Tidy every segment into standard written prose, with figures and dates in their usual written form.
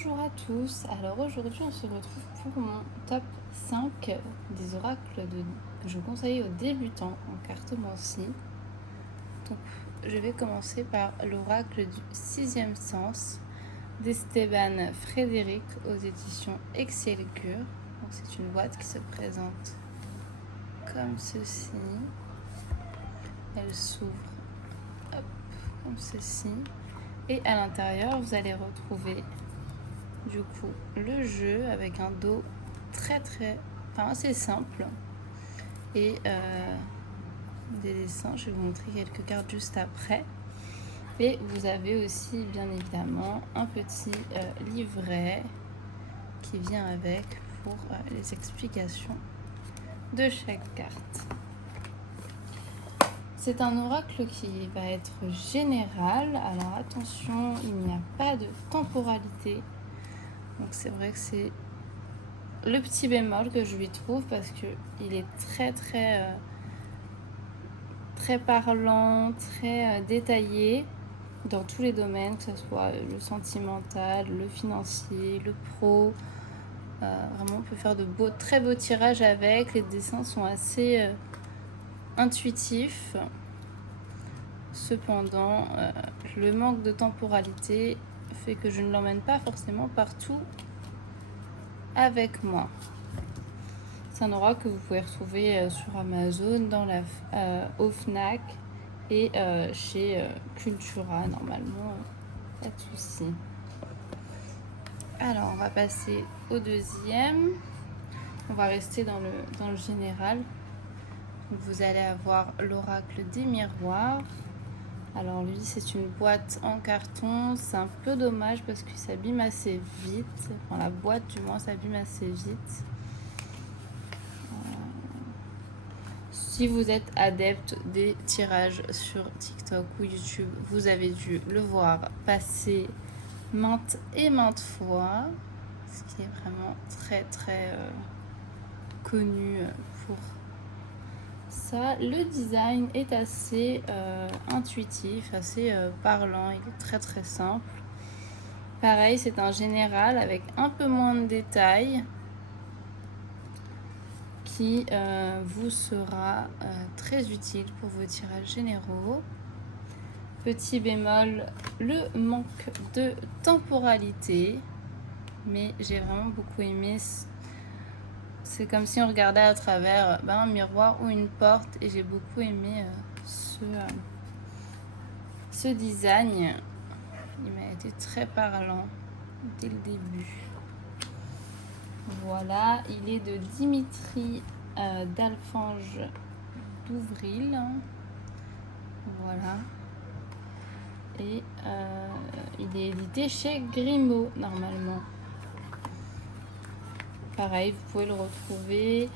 Bonjour à tous, alors aujourd'hui on se retrouve pour mon top 5 des oracles que je conseille aux débutants en cartomancie. Donc je vais commencer par l'oracle du sixième sens d'Esteban Frédéric aux éditions Excelcur. C'est une boîte qui se présente comme ceci. Elle s'ouvre comme ceci. Et à l'intérieur vous allez retrouver du coup le jeu avec un dos assez simple et des dessins. Je vais vous montrer quelques cartes juste après. Et vous avez aussi bien évidemment un petit livret qui vient avec pour les explications de chaque carte. C'est un oracle qui va être général. Alors attention, il n'y a pas de temporalité. Donc c'est vrai que c'est le petit bémol que je lui trouve parce qu'il est très parlant, très détaillé dans tous les domaines, que ce soit le sentimental, le financier, le pro. Vraiment, on peut faire de très beaux tirages avec. Les dessins sont assez intuitifs. Cependant, le manque de temporalité fait que je ne l'emmène pas forcément partout avec moi. C'est un oracle que vous pouvez retrouver sur Amazon, au Fnac et chez Cultura, normalement, pas de souci. Alors, on va passer au deuxième. On va rester dans le général. Donc, vous allez avoir l'oracle des miroirs. Alors lui, c'est une boîte en carton. C'est un peu dommage parce qu'il s'abîme assez vite. Enfin, la boîte, du moins, s'abîme assez vite. Si vous êtes adepte des tirages sur TikTok ou YouTube, vous avez dû le voir passer maintes et maintes fois, ce qui est vraiment très connu pour ça. Le design est assez intuitif, assez parlant, il est très simple. Pareil, c'est un général avec un peu moins de détails qui vous sera très utile pour vos tirages généraux. Petit bémol, le manque de temporalité, mais j'ai vraiment beaucoup aimé. C'est comme si on regardait à travers un miroir ou une porte, et j'ai beaucoup aimé ce design. Il m'a été très parlant dès le début. Voilà, il est de Dimitri d'Alfange d'Ouvril. Voilà. Et il est édité chez Grimaud normalement. Pareil, vous pouvez le retrouver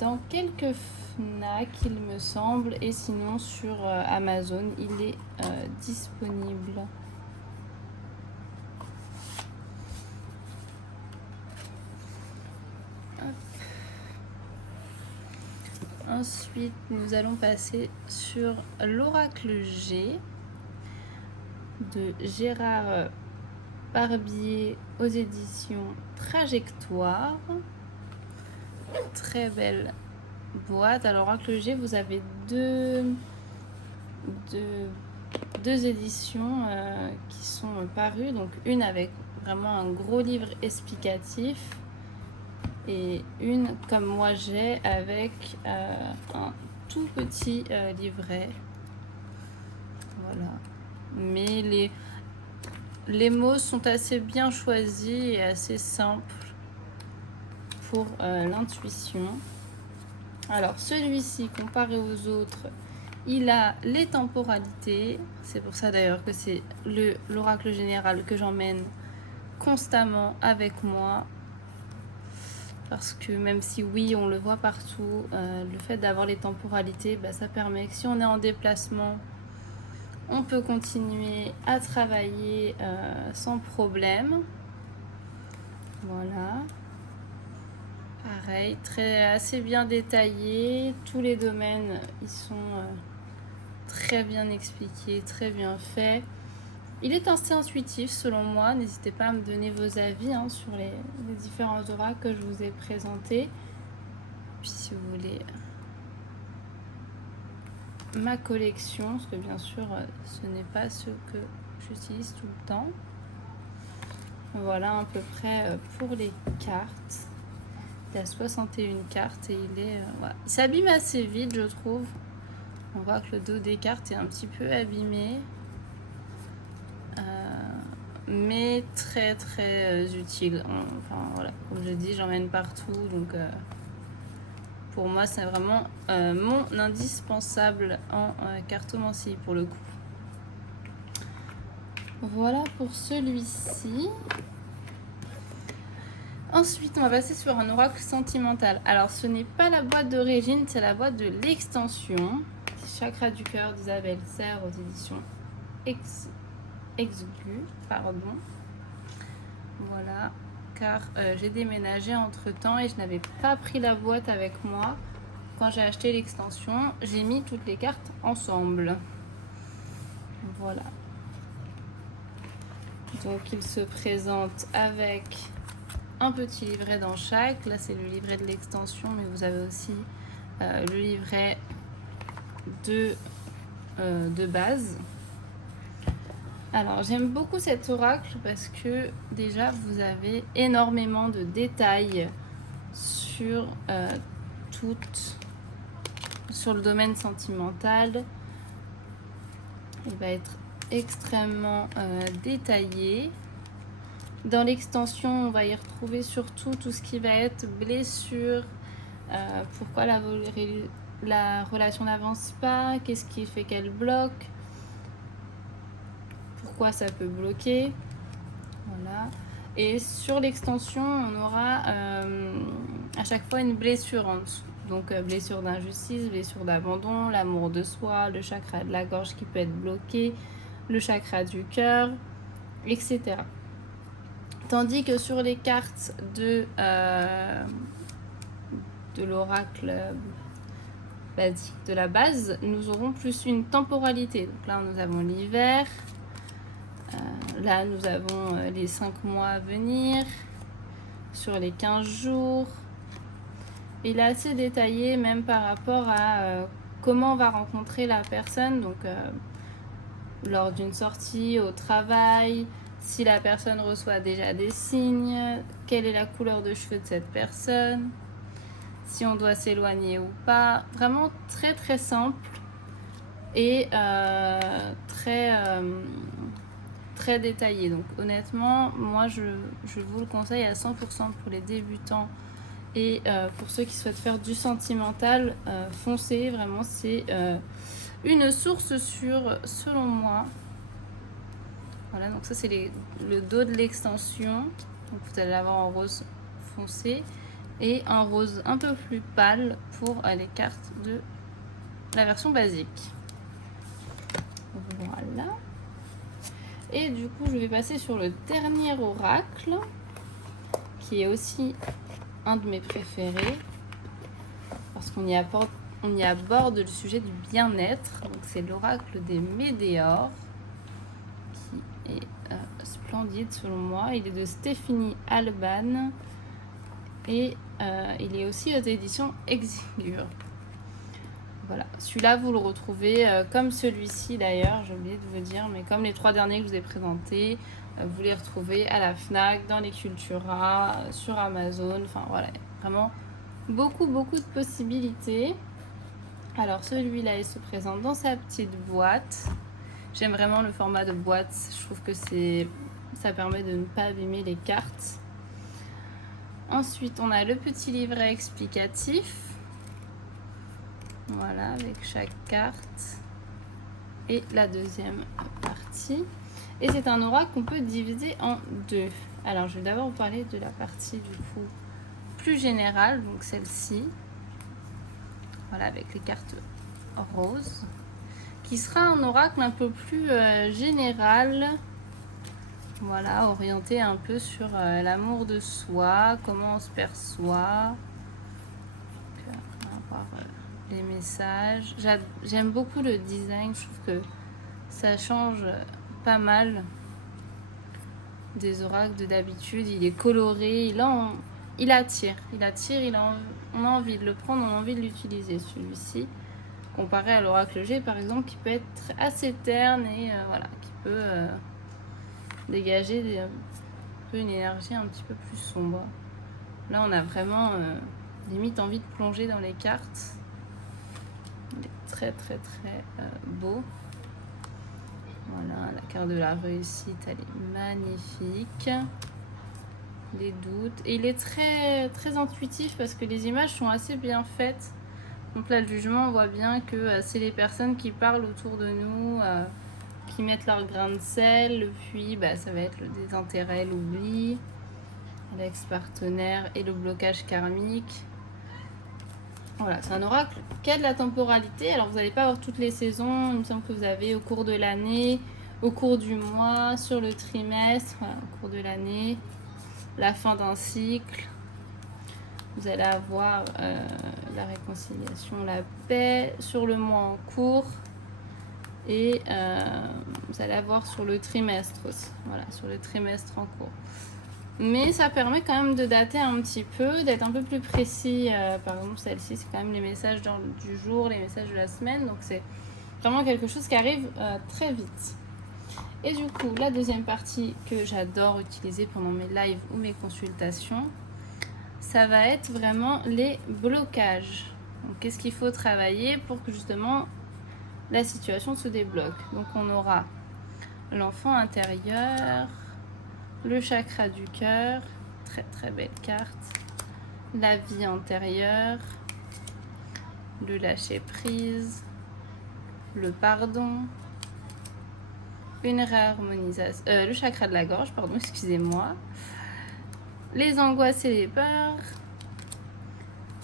dans quelques Fnac, il me semble, et sinon sur Amazon, il est disponible. Ensuite, nous allons passer sur l'oracle G de Gérard Barbier aux éditions Trajectoire. Très belle boîte. Alors, l'oracle G, vous avez deux éditions qui sont parues. Donc, une avec vraiment un gros livre explicatif et une comme moi j'ai avec un tout petit livret. Voilà. Mais les mots sont assez bien choisis et assez simples pour l'intuition. Alors celui-ci, comparé aux autres, il a les temporalités. C'est pour ça d'ailleurs que c'est l'oracle général que j'emmène constamment avec moi. Parce que même si oui, on le voit partout, le fait d'avoir les temporalités, ça permet que si on est en déplacement, on peut continuer à travailler sans problème. Voilà. Pareil, assez bien détaillé. Tous les domaines, ils sont très bien expliqués, très bien faits. Il est assez intuitif selon moi. N'hésitez pas à me donner vos avis sur les différents oracles que je vous ai présentés. Puis si vous voulez ma collection, parce que bien sûr ce n'est pas ce que j'utilise tout le temps. Voilà à peu près pour les cartes. Il y a 61 cartes et voilà. Il s'abîme assez vite, je trouve. On voit que le dos des cartes est un petit peu abîmé. Mais très très utile. Enfin voilà, comme je dis, j'emmène partout. Donc pour moi, c'est vraiment mon indispensable en cartomancie pour le coup. Voilà pour celui-ci. Ensuite, on va passer sur un oracle sentimental. Alors, ce n'est pas la boîte d'origine, c'est la boîte de l'extension. Chakra du cœur d'Isabelle Serre aux éditions Exgu. Pardon. Voilà, car j'ai déménagé entre-temps et je n'avais pas pris la boîte avec moi. Quand j'ai acheté l'extension, j'ai mis toutes les cartes ensemble. Voilà. Donc, il se présente avec un petit livret dans chaque. Là, c'est le livret de l'extension, mais vous avez aussi le livret de base. Alors, j'aime beaucoup cet oracle parce que déjà, vous avez énormément de détails sur sur le domaine sentimental. Il va être extrêmement détaillé. Dans l'extension, on va y retrouver surtout tout ce qui va être blessure, pourquoi la relation n'avance pas, qu'est-ce qui fait qu'elle bloque, pourquoi ça peut bloquer. Voilà. Et sur l'extension, on aura à chaque fois une blessure en dessous. Donc blessure d'injustice, blessure d'abandon, l'amour de soi, le chakra de la gorge qui peut être bloqué, le chakra du cœur, etc. Tandis que sur les cartes de l'oracle basique de la base, nous aurons plus une temporalité. Donc là, nous avons l'hiver. Là, nous avons les 5 mois à venir. Sur les 15 jours. Il est assez détaillé, même par rapport à comment on va rencontrer la personne. Donc, lors d'une sortie, au travail, si la personne reçoit déjà des signes, quelle est la couleur de cheveux de cette personne, si on doit s'éloigner ou pas. Vraiment très très simple et très détaillé. Donc honnêtement, moi je vous le conseille à 100% pour les débutants et pour ceux qui souhaitent faire du sentimental, foncez. Vraiment, c'est une source sûre selon moi. Voilà, donc ça c'est le dos de l'extension. Donc vous allez l'avoir en rose foncé et en rose un peu plus pâle pour les cartes de la version basique. Voilà. Et du coup, je vais passer sur le dernier oracle, qui est aussi un de mes préférés, parce qu'on y aborde le sujet du bien-être. Donc c'est l'oracle des Médéors, qui est splendide selon moi. Il est de Stéphanie Alban et il est aussi aux éditions Exigure. Voilà, celui-là vous le retrouvez comme celui-ci d'ailleurs, j'ai oublié de vous dire, mais comme les 3 derniers que je vous ai présentés, vous les retrouvez à la FNAC, dans les Cultura, sur Amazon, enfin voilà, vraiment beaucoup de possibilités. Alors celui-là, il se présente dans sa petite boîte. J'aime vraiment le format de boîte, je trouve que ça permet de ne pas abîmer les cartes. Ensuite, on a le petit livret explicatif. Voilà, avec chaque carte et la deuxième partie. Et c'est un oracle qu'on peut diviser en 2. Alors, je vais d'abord vous parler de la partie du coup plus générale, donc celle-ci. Voilà, avec les cartes roses, qui sera un oracle un peu plus général. Voilà, orienté un peu sur l'amour de soi, comment on se perçoit. Donc, on va voir les messages. J'aime beaucoup le design, je trouve que ça change pas mal des oracles de d'habitude. Il est coloré, il attire, on a envie de le prendre, on a envie de l'utiliser celui-ci. Comparé à l'oracle G par exemple, qui peut être assez terne et voilà, qui peut dégager un peu une énergie un petit peu plus sombre. Là on a vraiment limite envie de plonger dans les cartes. Il est très beau. Voilà, la carte de la réussite, elle est magnifique. Les doutes. Et il est très intuitif parce que les images sont assez bien faites. Donc là, le jugement, on voit bien que c'est les personnes qui parlent autour de nous, qui mettent leur grain de sel. Puis, ça va être le désintérêt, l'oubli, l'ex-partenaire et le blocage karmique. Voilà, c'est un oracle qui a de la temporalité. Alors, vous n'allez pas avoir toutes les saisons. Il me semble que vous avez au cours de l'année, au cours du mois, sur le trimestre, voilà, au cours de l'année, la fin d'un cycle. Vous allez avoir la réconciliation, la paix sur le mois en cours. Et vous allez avoir sur le trimestre aussi. Voilà, sur le trimestre en cours. Mais ça permet quand même de dater un petit peu, d'être un peu plus précis. Par exemple, celle-ci, c'est quand même les messages du jour, les messages de la semaine. Donc, c'est vraiment quelque chose qui arrive très vite. Et du coup, la deuxième partie que j'adore utiliser pendant mes lives ou mes consultations, ça va être vraiment les blocages. Donc, qu'est-ce qu'il faut travailler pour que justement la situation se débloque? Donc, on aura l'enfant intérieur, le chakra du cœur, très belle carte, la vie antérieure, le lâcher prise, le pardon, une réharmonisation, le chakra de la gorge, pardon, excusez-moi, les angoisses et les peurs,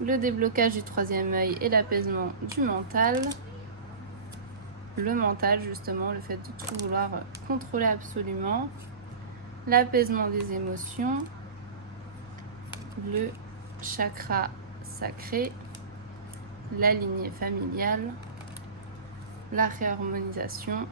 le déblocage du troisième œil et l'apaisement du mental. Le mental, justement, le fait de tout vouloir contrôler absolument. L'apaisement des émotions. Le chakra sacré. La lignée familiale. La réharmonisation.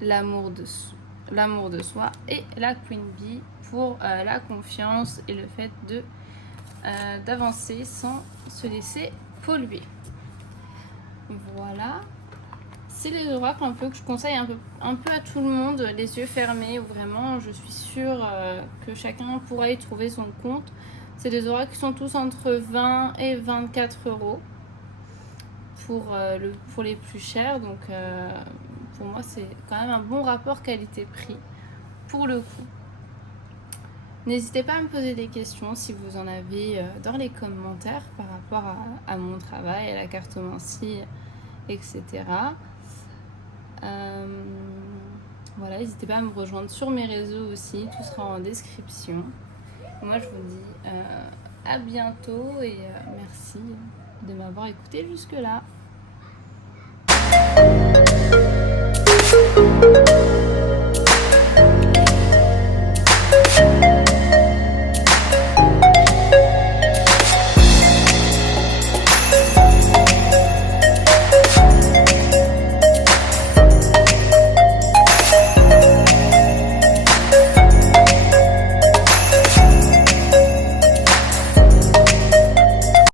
L'amour de soi. Et la Queen Bee pour la confiance et le fait d'avancer sans se laisser polluer. Voilà, c'est les oracles un peu que je conseille un peu à tout le monde, les yeux fermés, où vraiment je suis sûre que chacun pourra y trouver son compte. C'est des oracles qui sont tous entre 20 et 24 euros pour les plus chers. Donc pour moi c'est quand même un bon rapport qualité-prix pour le coup. N'hésitez pas à me poser des questions si vous en avez dans les commentaires par rapport à mon travail, à la cartomancie, etc. Voilà, n'hésitez pas à me rejoindre sur mes réseaux aussi, tout sera en description. Moi je vous dis à bientôt et merci de m'avoir écouté jusque là.